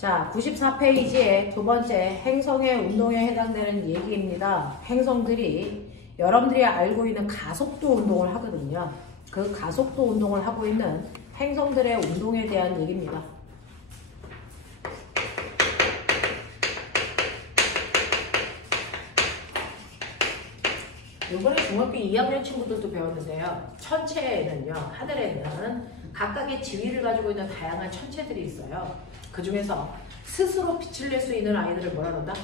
자, 94페이지의 두 번째 행성의 운동에 해당되는 얘기입니다. 행성들이 여러분들이 알고 있는 가속도 운동을 하거든요. 그 가속도 운동을 하고 있는 행성들의 운동에 대한 얘기입니다. 이번에 중학교 2학년 친구들도 배웠는데요. 천체에는요, 하늘에는 각각의 지위를 가지고 있는 다양한 천체들이 있어요. 그 중에서 스스로 빛을 낼 수 있는 아이들을 뭐라 그런다?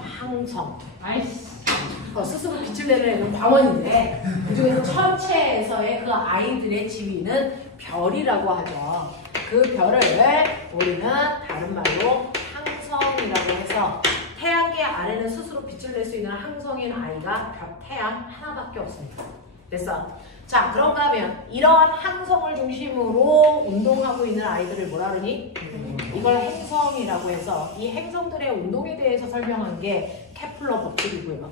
항성. 아이씨. 스스로 빛을 내는 애는 광원인데, 그 중에서 천체에서의 그 아이들의 지위는 별이라고 하죠. 그 별을 우리는 다른 말로 항성이라고 해서 태양계 아래는 스스로 빛을 낼 수 있는 항성인 아이가 태양 하나밖에 없습니다. 됐어? 자, 그런가 하면 이러한 항성을 중심으로 운동하고 있는 아이들을 뭐라 그러니? 이걸 행성이라고 해서 이 행성들의 운동에 대해서 설명한 게 케플러 법칙이고요.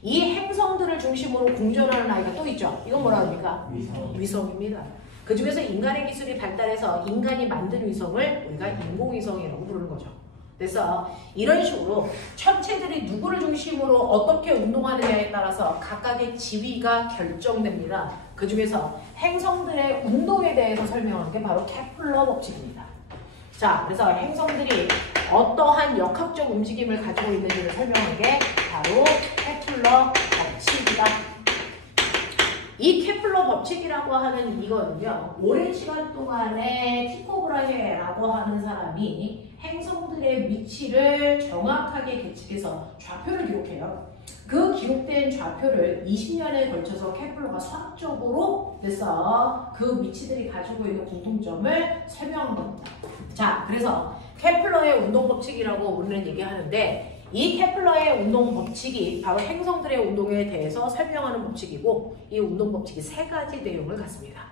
이 행성들을 중심으로 공전하는 아이가 또 있죠. 이건 뭐라 합니까? 위성입니다. 그 중에서 인간의 기술이 발달해서 인간이 만든 위성을 우리가 인공위성이라고 부르는 거죠. 그래서 이런 식으로 천체들이 누구를 중심으로 어떻게 운동하느냐에 따라서 각각의 지위가 결정됩니다. 그 중에서 행성들의 운동에 대해서 설명한 게 바로 케플러 법칙입니다. 자, 그래서 행성들이 어떠한 역학적 움직임을 가지고 있는지를 설명한 게 바로 케플러 법칙이다. 이 케플러 법칙이라고 하는 이거는요, 오랜 시간 동안에 티코 브라헤라고 하는 사람이 행성들의 위치를 정확하게 계측해서 좌표를 기록해요. 그 기록된 좌표를 20년에 걸쳐서 케플러가 수학적으로 그래서 그 위치들이 가지고 있는 공통점을 설명한 겁니다. 자, 그래서 케플러의 운동 법칙이라고 우리는 얘기하는데 이 케플러의 운동 법칙이 바로 행성들의 운동에 대해서 설명하는 법칙이고 이 운동 법칙이 세 가지 내용을 갖습니다.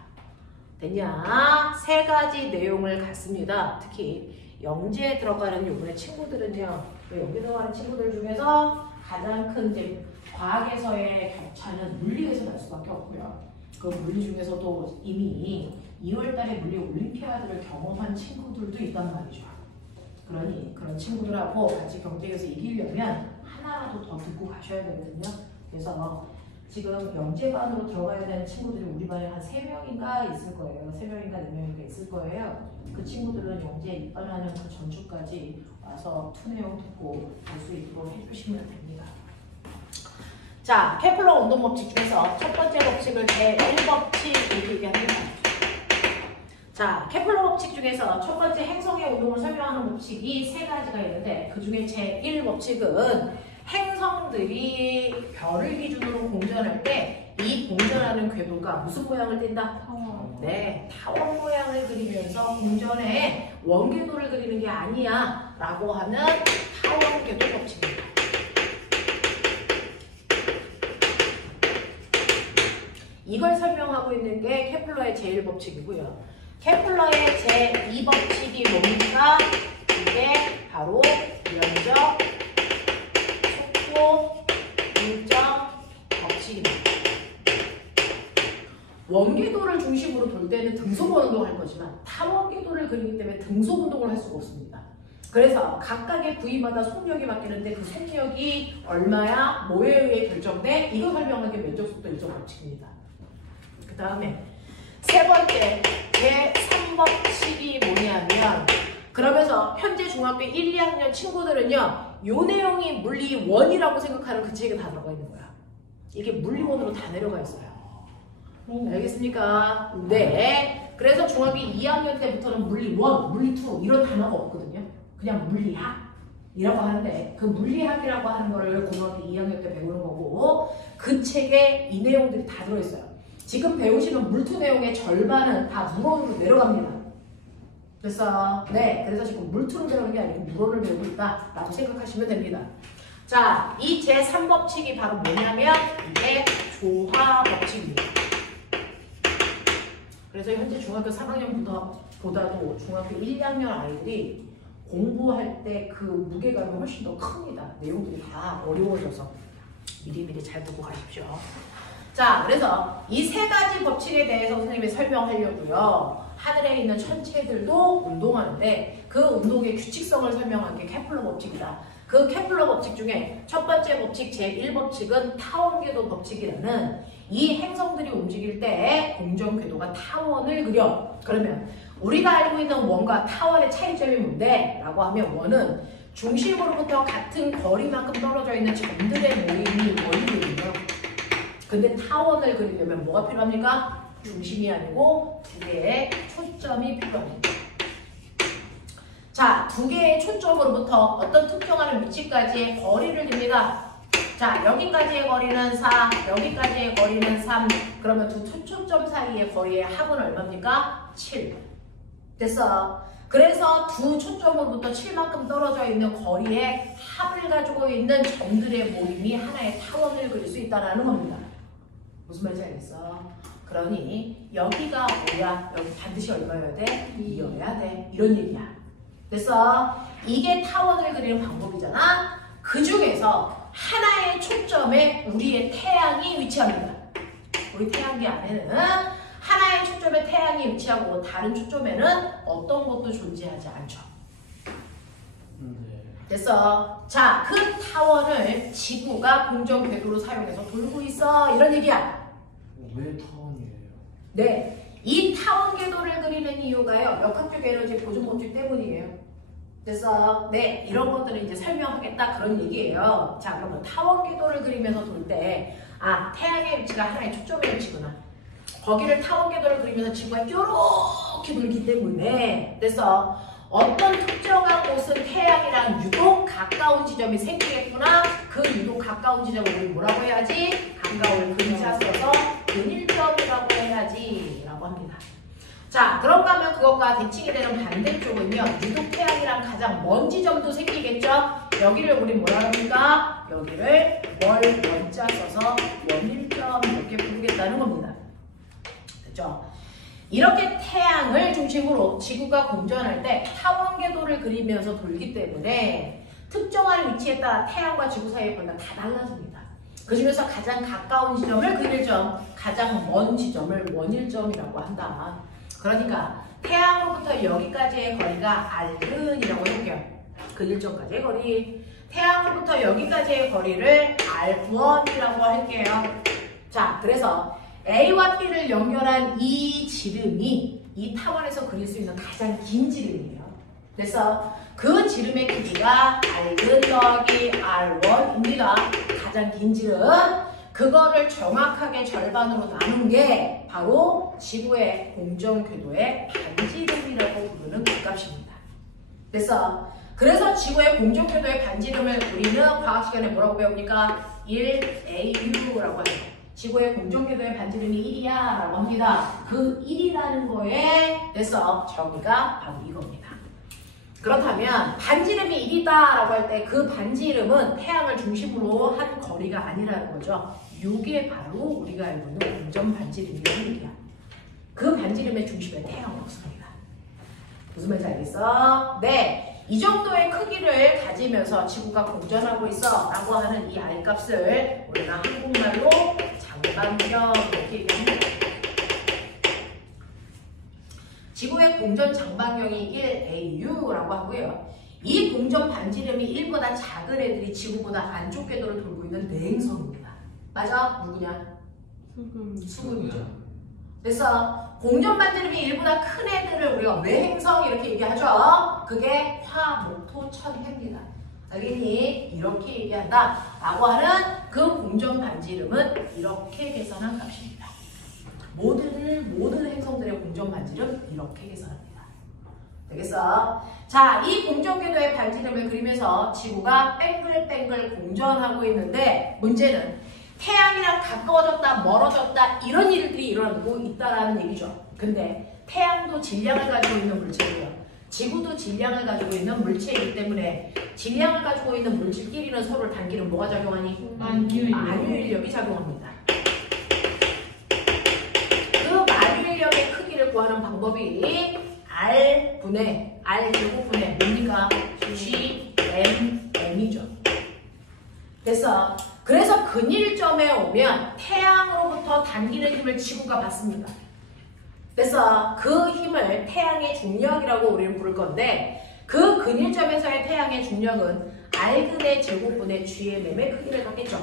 됐냐? 세 가지 내용을 갖습니다. 특히 영재에 들어가는 요번에 친구들은요. 여기 들어가는 친구들 중에서 가장 큰 이제 과학에서의 격차는 물리에서 날 수밖에 없고요. 그 물리 중에서도 이미 2월달에 물리 올림피아드를 경험한 친구들도 있단 말이죠. 그러니 그런 친구들하고 같이 경쟁에서 이기려면 하나라도 더 듣고 가셔야 되거든요. 그래서 지금 영재반으로 들어가야 되는 친구들이 우리 반에 한 3명인가 있을 거예요. 3명인가 4명인가 있을 거예요. 그 친구들은 영재 입반하는 그 전주까지 와서 투 내용 듣고 볼 수 있도록 해주시면 됩니다. 자, 케플러 운동 법칙 중에서 첫 번째 법칙을 제1법칙 얘기합니다. 자, 케플러 법칙 중에서 첫 번째 행성의 운동을 설명하는 법칙이 세 가지가 있는데 그 중에 제1법칙은 행성들이 별을 기준으로 공전할 때 이 공전하는 궤도가 무슨 모양을 띈다? 타원. 네, 타원 모양을 그리면서 공전의 원궤도를 그리는 게 아니야 라고 하는 타원 궤도 법칙입니다. 이걸 설명하고 있는 게 케플러의 제1법칙이고요. 케플러의 제2법칙이 뭡니까? 이게 바로 면적, 속도, 일정 법칙입니다. 원궤도를 중심으로 돌 때는 등속 운동을 할 거지만 타원궤도를 그리기 때문에 등속 운동을 할 수가 없습니다. 그래서 각각의 부위마다 속력이 바뀌는데 그 속력이 얼마야? 뭐에 의해 결정돼? 이거 설명한 게 면적, 속도, 일정 법칙입니다. 그 다음에 세 번째 제3법칙이 뭐냐면 그러면서 현재 중학교 1, 2학년 친구들은요 요 내용이 물리 1이라고 생각하는 그 책에 다 들어가 있는 거야. 이게 물리 1으로 다 내려가 있어요. 알겠습니까? 네. 그래서 중학교 2학년 때부터는 물리 1, 물리 2 이런 단어가 없거든요. 그냥 물리학이라고 하는데 그 물리학이라고 하는 거를 고등학교 2학년 때 배우는 거고 그 책에 이 내용들이 다 들어있어요. 지금 배우시는 물투 내용의 절반은 다 물원으로 내려갑니다. 됐어? 네, 그래서 지금 물투를 배우는 게 아니고 물원을 배우고 있다라고 생각하시면 됩니다. 자, 이 제3법칙이 바로 뭐냐면 이게 조화법칙입니다. 그래서 현재 중학교 3학년보다도 중학교 1, 2학년 아이들이 공부할 때 그 무게감이 훨씬 더 큽니다. 내용들이 다 어려워져서 미리미리 잘 듣고 가십시오. 자, 그래서 이 세 가지 법칙에 대해서 선생님이 설명하려고요. 하늘에 있는 천체들도 운동하는데 그 운동의 규칙성을 설명한 게 케플러 법칙이다. 그 케플러 법칙 중에 첫 번째 법칙 제1법칙은 타원궤도 법칙이라는 이 행성들이 움직일 때 공전 궤도가 타원을 그려. 그러면 우리가 알고 있는 원과 타원의 차이점이 뭔데? 라고 하면 원은 중심으로부터 같은 거리만큼 떨어져 있는 점들의 모임이 원이거든요. 근데 타원을 그리려면 뭐가 필요합니까? 중심이 아니고 두 개의 초점이 필요합니다. 자, 두 개의 초점으로부터 어떤 특정한 위치까지의 거리를 줍니다. 자, 여기까지의 거리는 4, 여기까지의 거리는 3. 그러면 두 초점 사이의 거리의 합은 얼마입니까? 7. 됐어. 그래서 두 초점으로부터 7만큼 떨어져 있는 거리의 합을 가지고 있는 점들의 모임이 하나의 타원을 그릴 수 있다는 겁니다. 무슨 말인지 알겠어? 그러니 여기가 뭐야? 여기 반드시 얼마여야 돼? 2여야 돼. 이런 얘기야. 됐어? 이게 타원을 그리는 방법이잖아? 그 중에서 하나의 초점에 우리의 태양이 위치합니다. 우리 태양계 안에는 하나의 초점에 태양이 위치하고 다른 초점에는 어떤 것도 존재하지 않죠. 됐어? 자, 그 타원을 지구가 공전 궤도로 사용해서 돌고 있어. 이런 얘기야. 왜 타원이에요? 네. 이 타원 궤도를 그리는 이유가요. 역학적 에너지 보존 법칙 때문이에요. 됐어? 네. 이런 것들을 이제 설명하겠다. 그런 얘기예요. 자, 그러면 타원 궤도를 그리면서 돌 때, 아, 태양의 위치가 하나의 초점의 위치구나. 거기를 타원 궤도를 그리면서 지구가 이렇게 돌기 때문에, 됐어? 어떤 특정한 곳은 태양이랑 유독 가까운 지점이 생기겠구나. 그 유독 가까운 지점을 우리 뭐라고 해야지? 가까운 근자 써서 근일점이라고 해야지 라고 합니다. 자, 그런가 하면 그것과 대칭이 되는 반대쪽은요. 유독 태양이랑 가장 먼 지점도 생기겠죠? 여기를 우리 뭐라 합니까? 여기를 원자 써서 원일점 이렇게 부르겠다는 겁니다. 됐죠? 이렇게 태양을 중심으로 지구가 공전할 때 타원 궤도를 그리면서 돌기 때문에 특정한 위치에 따라 태양과 지구 사이의 거리가 다 달라집니다. 그 중에서 가장 가까운 지점을 근일점, 가장 먼 지점을 원일점이라고 한다. 그러니까 태양으로부터 여기까지의 거리가 R근이라고 해볼게요. 근일점까지의 거리. 태양으로부터 여기까지의 거리를 R1이라고 할게요. 자, 그래서 A와 B를 연결한 이 지름이 이 타원에서 그릴 수 있는 가장 긴 지름이에요. 그래서 그 지름의 크기가 R근 더하기 R1입니다. 가장 긴 지름. 그거를 정확하게 절반으로 나눈 게 바로 지구의 공전 궤도의 반지름이라고 부르는 그 값입니다. 그래서 지구의 공전 궤도의 반지름을 우리는 과학 시간에 뭐라고 배웁니까? 1AU라고 해요. 지구의 공전 궤도의 반지름이 1이야 라고 합니다. 그 1이라는 거에 대해서 정의가 바로 이겁니다. 그렇다면 반지름이 1이다 라고 할 때 그 반지름은 태양을 중심으로 한 거리가 아니라는 거죠. 이게 바로 우리가 알고 있는 공전 반지름이라는 얘기야. 그 반지름의 중심에 태양은 없습니다. 무슨 말인지 알겠어? 네. 이 정도의 크기를 가지면서 지구가 공전하고 있어 라고 하는 이 R값을 우리가 한국말로 장반경 이렇게 얘기합니다. 지구의 공전 장반경이 1AU라고 하고요. 이 공전 반지름이 1보다 작은 애들이 지구보다 안쪽 궤도를 돌고 있는 내행성입니다. 맞아? 누구냐? 수금이죠. 그래서 공전 반지름이 1보다 큰 애들을 우리가 외행성 이렇게 얘기하죠. 그게 화, 목, 토, 천, 해입니다. 알겠니? 이렇게 얘기한다 라고 하는 그 공전 반지름은 이렇게 계산한 값입니다. 모든 행성들의 공전 반지름 이렇게 계산합니다. 되겠어? 자, 이 공전 궤도의 반지름을 그리면서 지구가 뱅글뱅글 공전하고 있는데 문제는 태양이랑 가까워졌다 멀어졌다 이런 일들이 일어나고 있다라는 얘기죠. 근데 태양도 질량을 가지고 있는 물체고요. 지구도 질량을 가지고 있는 물체이기 때문에 질량을 가지고 있는 물질끼리는 서로를 당기는 뭐가 작용하니? 만유인력이 작용합니다. 그 만유인력의 크기를 구하는 방법이 R분의 R제곱분의 뭡니까? GMM이죠. 그래서 그래서 근일점에 오면 태양으로부터 당기는 힘을 지구가 받습니다. 그래서 그 힘을 태양의 중력이라고 우리는 부를 건데 그 근일점에서의 태양의 중력은 R근의 제곱분의 G의 매매 크기를 갖겠죠.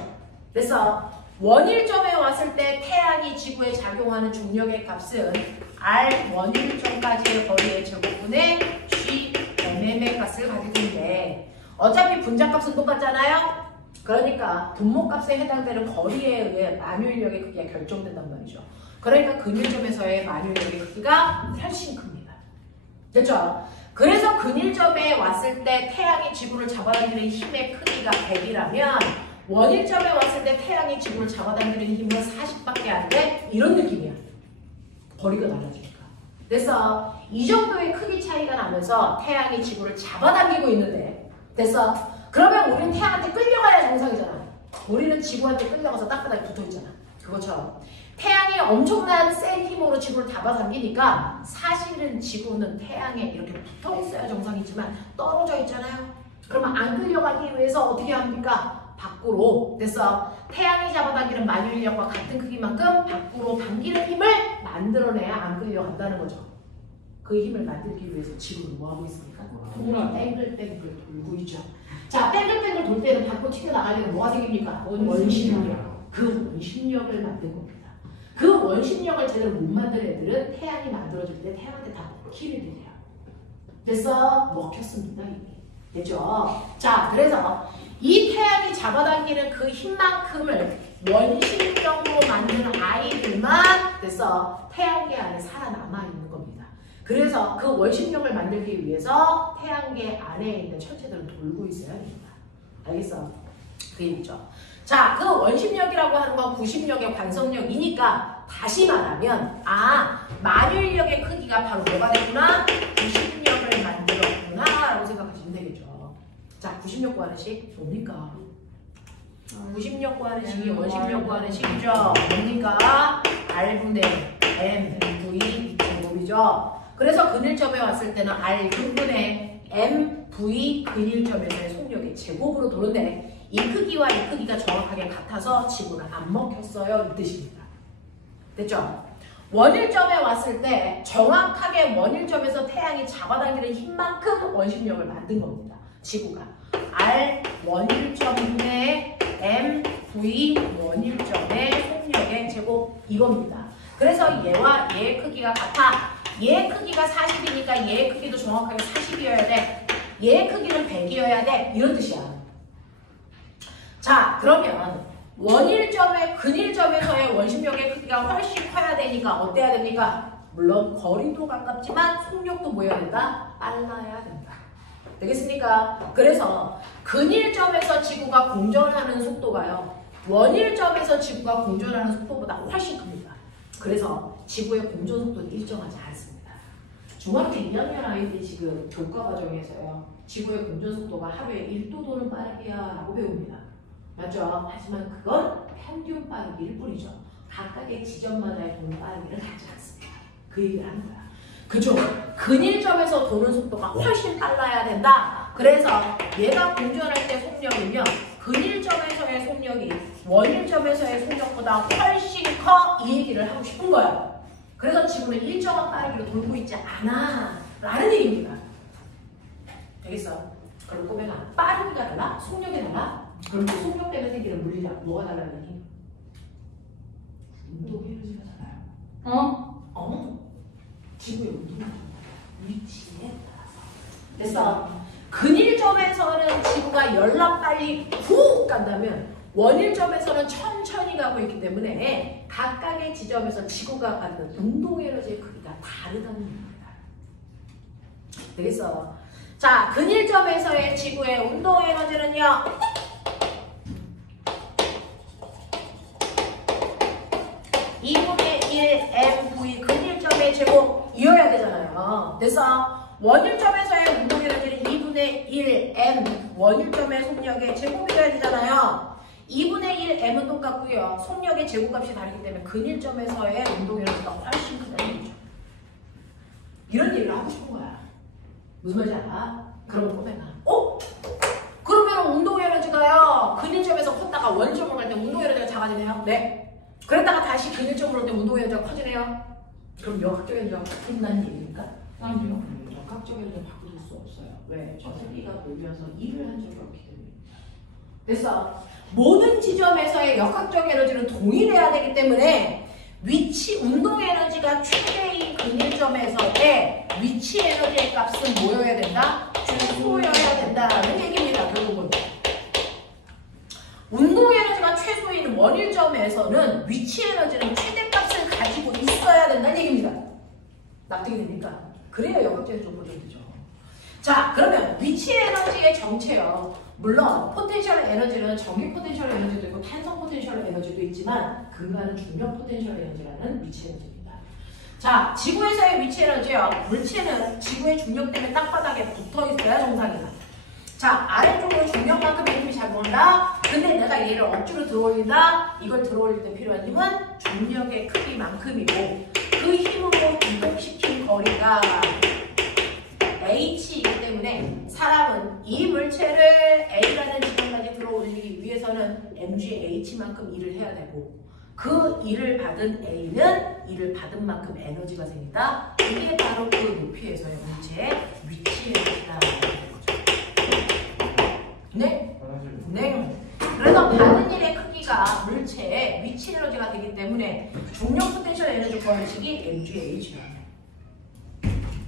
그래서 원일점에 왔을 때 태양이 지구에 작용하는 중력의 값은 R 원일점까지의 거리의 제곱분의 G 매매 값을 가질 텐데 어차피 분자값은 똑같잖아요. 그러니까 분모값에 해당되는 거리에 의해 만유인력의 크기가 결정된단 말이죠. 그러니까 근일점에서의 만유인력의 크기가 훨씬 큽니다. 됐죠? 그래서 근일점에 왔을 때 태양이 지구를 잡아당기는 힘의 크기가 100이라면 원일점에 왔을 때 태양이 지구를 잡아당기는 힘은 40밖에 안 돼? 이런 느낌이야. 거리가 달라지니까. 그래서 이 정도의 크기 차이가 나면서 태양이 지구를 잡아당기고 있는데 됐어? 그러면 우리는 태양한테 끌려가야 정상이잖아. 우리는 지구한테 끌려가서 땅바닥에 붙어있잖아. 그것처럼 태양이 엄청난 센 힘으로 지구를 잡아당기니까 사실은 지구는 태양에 이렇게 붙어있어야 정상이지만 떨어져 있잖아요. 그러면 안 끌려가기 위해서 어떻게 합니까? 밖으로 됐어. 태양이 잡아당기는 만유인력과 같은 크기만큼 밖으로 당기는 힘을 만들어내야 안 끌려간다는 거죠. 그 힘을 만들기 위해서 지구는 뭐 하고 있습니까? 통으로 뱅글뱅글 돌고 있죠. 자, 뱅글뱅글 돌 때는 밖으로 튀어나가야 되면 뭐가 생깁니까? 원심력. 그 원심력을 만든 겁니다. 그 원심력을 제대로 못 만든 애들은 태양이 만들어질 때 태양한테 다 키를 내려요. 그래서 먹혔습니다. 이게. 됐죠? 자, 그래서 이 태양이 잡아당기는 그 힘만큼을 원심력으로 만드는 아이들만 돼서 태양계 안에 살아남아 있는 겁니다. 그래서 그 원심력을 만들기 위해서 태양계 안에 있는 천체들은 돌고 있어야 됩니다. 알겠어? 그게 있죠. 자, 그 원심력이라고 하는 건 구심력의 관성력이니까 다시 말하면 만유인력의 크기가 바로 뭐가 됐구나? 구심력을 만들었구나 라고 생각하시면 되겠죠. 자, 구심력 구하는 식 뭡니까? 구심력 구하는 식이 원심력 구하는 식이죠. 뭡니까? R분의 M, V 제곱이죠. 그래서 근일점에 왔을 때는 R 근분의 M, V 근일점에서의 속력의 제곱으로 도는데 이 크기와 이 크기가 정확하게 같아서 지구는 안 먹혔어요. 이 뜻입니다. 됐죠? 원일점에 왔을 때 정확하게 원일점에서 태양이 잡아당기는 힘만큼 원심력을 만든 겁니다. 지구가. R 원일점분의 M, V 원일점의 속력의 제곱 이겁니다. 그래서 얘와 얘의 크기가 같아. 얘의 크기가 40이니까 얘의 크기도 정확하게 40이어야 돼. 얘의 크기는 100이어야 돼. 이런 뜻이야. 자, 그러면 원일점의 근일점에서의 원심력의 크기가 훨씬 커야 되니까 어때야 됩니까? 물론 거리도 가깝지만 속력도 뭐 해야 된다? 빨라야 된다. 되겠습니까? 그래서 근일점에서 지구가 공전하는 속도가요. 원일점에서 지구가 공전하는 속도보다 훨씬 큽니다. 그래서 지구의 공전 속도는 일정하지 않습니다. 중학교 2학년 아이들이 지금 교과 과정에서요. 지구의 공전 속도가 하루에 1도 도는 빠르기야 라고 배웁니다. 맞죠? 하지만 그건 평균 빠르기일 뿐이죠. 각각의 지점마다의 도는 빠르기를 갖지 않습니다. 그 얘기를 하는 거야. 그죠? 근일점에서 도는 속도가 훨씬 빨라야 된다. 그래서 얘가 공전할 때 속력이면 근일점에서의 속력이 원일점에서의 속력보다 훨씬 커. 이 얘기를 하고 싶은 거야. 그래서 지구는 일정한 빠르기로 돌고 있지 않아 라는 얘기입니다. 되겠어? 그럼 꼬맹아, 빠르기가 달라? 속력이 달라? 그럼 그 속력 때문에 생기는 물리력 뭐가 달라는 힘? 운동 에너지가 달라요. 지구의 운동 위치에 따라서. 그래서 근일점에서는 지구가 열나 빨리 훅 간다면 원일점에서는 천천히 가고 있기 때문에 각각의 지점에서 지구가 갖는 운동 에너지의 크기가 다르다는 얘기입니다. 되겠어? 자, 근일점에서의 지구의 운동 에너지는요. 2분의 1 mv 근일점의 제곱이어야 되잖아요. 그래서 원일점에서의 운동 에너지는 2분의 1 m 원일점의 속력의 제곱이어야 되잖아요. 2분의 1 m은 똑같고요. 속력의 제곱값이 다르기 때문에 근일점에서의 운동 에너지가 훨씬 크다는 얘기죠. 이런 얘기를 하고 싶은 거야. 무슨 말인지 알아? 그럼 꼬맹아. 그러면 운동 에너지가요. 근일점에서 컸다가 원점을 갈 작아지네요. 네. 그랬다가 다시 근일점으로 올 때 운동 에너지가 커지네요. 그럼 역학적 에너지가 바뀐다는 얘기입니까? 아니요. 역학적 에너지가 바꿀 수 없어요. 왜? 저 새끼가 몰면서 일을 한 적이 없기 때문입니다. 됐어. 모든 지점에서의 역학적 에너지는 동일해야 되기 때문에 위치 운동 에너지가 최대인 근일점에서의 위치 에너지의 값은 뭐여야 된다? 최소여야 된다는 얘기입니다. 결국은 운동 에너지가 최소인 원일점에서는 위치 에너지는 최대값을 가지고 있어야 된다는 얘기입니다. 납득이 됩니까? 그래야 역학적 에너지가 보존되죠. 자, 그러면 위치 에너지의 정체요. 물론 포텐셜 에너지는 정기 포텐셜 에너지도 있고 탄성 포텐셜 에너지도 있지만 근간은 중력 포텐셜 에너지라는 위치 에너지입니다. 자, 지구에서의 위치 에너지요. 물체는 지구의 중력 때문에 땅바닥에 붙어 있어야 정상이다. 자, 아래쪽으로 중력만큼의 힘이 작용한다. 근데 내가 얘를 억지로 들어올린다. 이걸 들어올릴 때 필요한 힘은 중력의 크기만큼이고 그 힘으로 이동시킨 거리가 h이기 때문에 사람은 이 물체를 A라는 지점까지 들어올리기 위해서는 mgH만큼 일을 해야 되고 그 일을 받은 A는 일을 받은 만큼 에너지가 생긴다. 이게 바로 그 높이에서의 물체의 위치 에너지다. 네? 네. 그래서 받은 일의 크기가 물체의 위치 에너지가 되기 때문에 중력 포텐셜 에너지 벌칙이 mgH예요.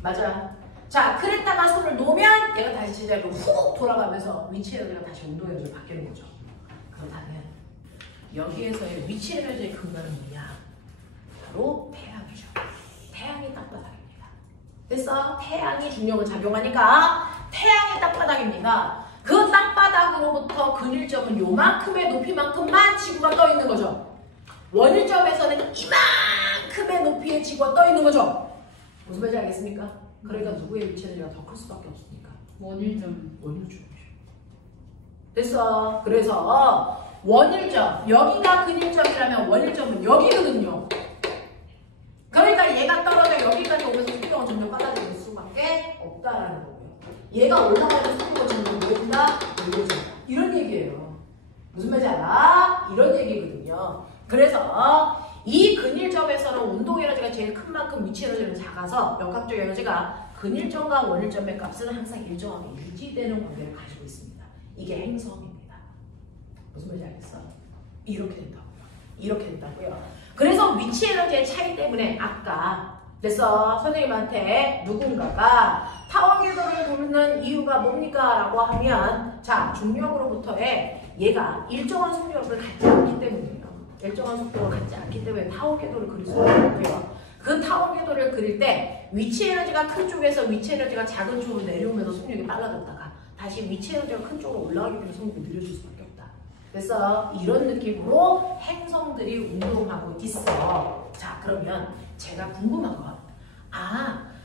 맞아. 자, 그랬다가 손을 놓으면 얘가 다시 제자리로 훅 돌아가면서 위치 에너지가 다시 운동 에너지로 바뀌는 거죠. 그렇다면 여기에서의 위치 에너지의 근간은 뭐냐? 바로 태양이죠. 태양이 땅바닥입니다. 됐어? 태양이 중력을 작용하니까 태양이 땅바닥입니다. 그 땅바닥으로부터 근일점은 요만큼의 높이만큼만 지구가 떠 있는 거죠. 원일점에서는 이만큼의 높이의 지구가 떠 있는 거죠. 무슨 말인지 알겠습니까? 그러니까 누구의 위치 에너지가 더 클 수밖에 없으니까. 원일점이죠. 됐어. 그래서 원일점, 여기가 근일점이라면 원일점은 여기거든요. 그러니까 얘가 떨어져 여기까지 오면서 속도가 점점 빨라질 수밖에 없다라는 거고요. 얘가 올라가면 속도가 점점 높다, 늦어진다. 이런 얘기예요. 무슨 말인지 알아? 이런 얘기거든요. 그래서 이 근일점에서는 운동 에너지가 제일 큰 만큼 위치 에너지는 작아서 역학적 에너지가 근일점과 원일점의 값은 항상 일정하게 유지되는 관계를 가지고 있습니다. 이게 행성입니다. 무슨 말인지 알겠어? 이렇게 된다고요. 이렇게 된다고요. 그래서 위치 에너지의 차이 때문에 아까 됐어. 선생님한테 누군가가 타원 궤도를 도는 이유가 뭡니까? 라고 하면 자, 중력으로부터의 얘가 일정한 속력을 갖지 않기 때문이에요. 일정한 속도를 갖지 않기 때문에 타원 궤도를 그릴 수가 없고요. 그 타원 궤도를 그릴 때 위치 에너지가 큰 쪽에서 위치 에너지가 작은 쪽으로 내려오면서 속력이 빨라졌다가 다시 위치 에너지가 큰 쪽으로 올라가기 때문에 속력이 느려질 수밖에 없다. 그래서 이런 느낌으로 행성들이 운동하고 있어. 자, 그러면 제가 궁금한 건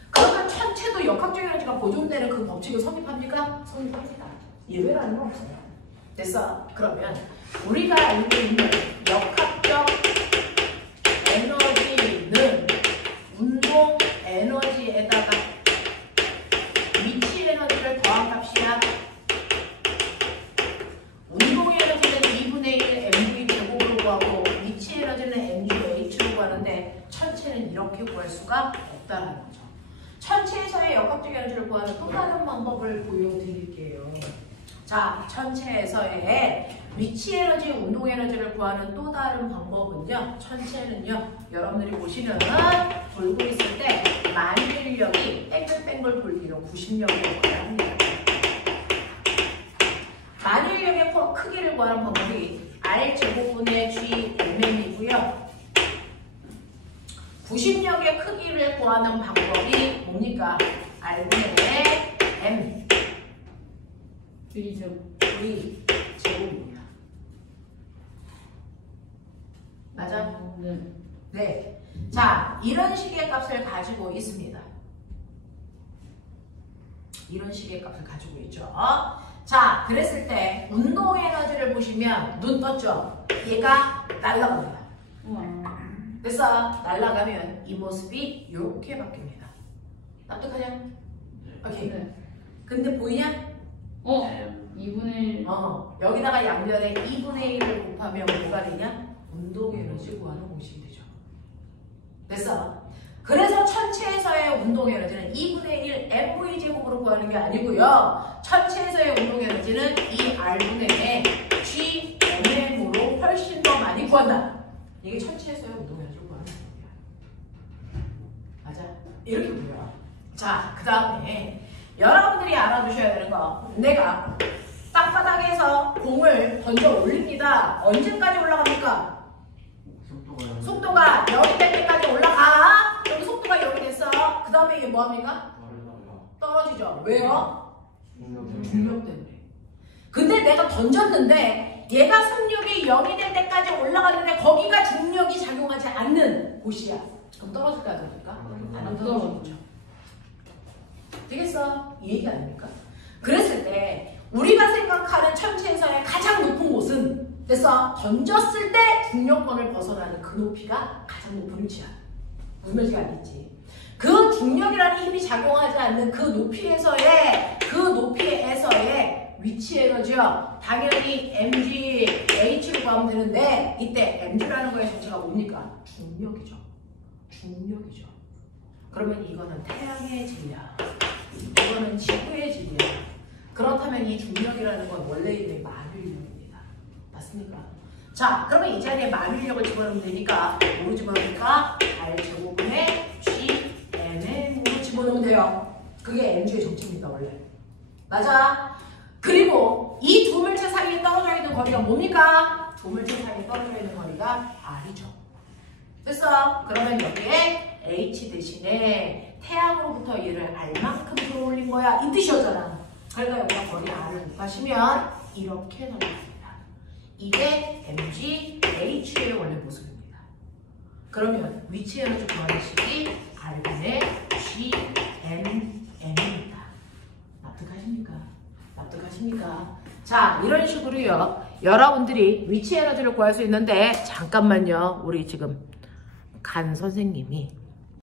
그러면 천체도 역학적 에너지가 보존되는 그 법칙을 성립합니까? 성립합니다. 예외라는 건 없어요. 됐어? 그러면 우리가 알고 있는 역학적 에너지는 운동 에너지에다가 위치 에너지를 더한 값이야. 운동 에너지는 2분의 1 mv 제곱으로 구하고 위치 에너지는 mgh로 구하는데 천체는 이렇게 구할 수가 없다는 거죠. 천체에서의 역학적 에너지를 구하는 또 다른 방법을 보여드릴게요. 자, 천체에서의 위치 에너지, 운동 에너지를 구하는 또 다른 방법은요. 천체는요. 여러분들이 보시면은 돌고 있을 때 만일력이 뺑글뺑글 돌기로 90력을 구해야 합니다. 만일력의 크기를 구하는 방법이 R제곱분의 GMM이고요. 90력의 크기를 구하는 방법이 뭡니까? R분의 M V제곱입니다. 맞아? 네. 자, 이런 식의 값을 가지고 있습니다. 이런 식의 값을 가지고 있죠. 자, 그랬을 때 운동 에너지를 보시면 눈 떴죠? 얘가 날아갑니다. 그래서 날아가면 이 모습이 이렇게 바뀝니다. 납득하냐? 오케이. 네. 근데 보이냐? 2분의 1. 여기다가 양변에 2분의 1을 곱하면 뭐가 되냐? 운동 에너지 구하는 공식이 되죠. 됐어? 그래서 천체에서의 운동 에너지는 2분의 1 mv 제곱으로 구하는 게 아니고요. 천체에서의 운동 에너지는 이 r분의 gmm으로 훨씬 더 많이 구한다. 이게 천체에서의 운동 에너지를 구하는 거예요. 맞아? 이렇게 보여. 자, 그 다음에 여러분들이 알아두셔야 되는 거, 내가 땅바닥에서 공을 던져 올립니다. 언제까지 올라갑니까? 속도가 0이 될 때까지 올라가. 여기 속도가 0이 됐어. 그 다음에 이게 뭐합니까? 떨어지죠. 왜요? 중력 때문에. 근데 내가 던졌는데 얘가 속력이 0이 될 때까지 올라가는데 거기가 중력이 작용하지 않는 곳이야. 그럼 떨어질까 안 떨어질까? 안 떨어지죠. 되겠어? 이 얘기 아닙니까? 그랬을 때 우리가 생각하는 천체에서의 가장 높은 곳은 됐어? 던졌을 때 중력권을 벗어나는 그 높이가 가장 높은 위치야. 무슨 말인지 알겠지? 그 중력이라는 힘이 작용하지 않는 그 높이에서의 위치 에너지요. 당연히 mg, h로 구하면 되는데 이때 mg라는 거의 정체가 뭡니까? 중력이죠. 중력이죠. 그러면 이거는 태양의 질량, 이거는 지구의 질량. 그렇다면 이 중력이라는 건 원래 있는 만유인력입니다. 맞습니까? 자, 그러면 이 자리에 만유인력을 집어넣으면 되니까 뭐로 집어넣으니까 R제곱분의 GMM으로 집어넣으면 돼요. 그게 mg의 정체입니다. 원래. 맞아? 그리고 이 두 물체 사이에 떨어져 있는 거리가 뭡니까? 두 물체 사이에 떨어져 있는 거리가 R이죠. 됐어? 그러면 여기에 H 대신에 태양으로부터 얘를 R만큼 들어올린 거야. 이 뜻이었잖아. 그러니까 여기가 거리 R을 곱하시면 이렇게 나옵니다. 이게 mg, h의 원래 모습입니다. 그러면 위치 에너지 구하는 식이 R분의 GMM입니다. 납득하십니까? 납득하십니까? 자, 이런 식으로요. 여러분들이 위치 에너지를 구할 수 있는데 잠깐만요. 우리 지금 간 선생님이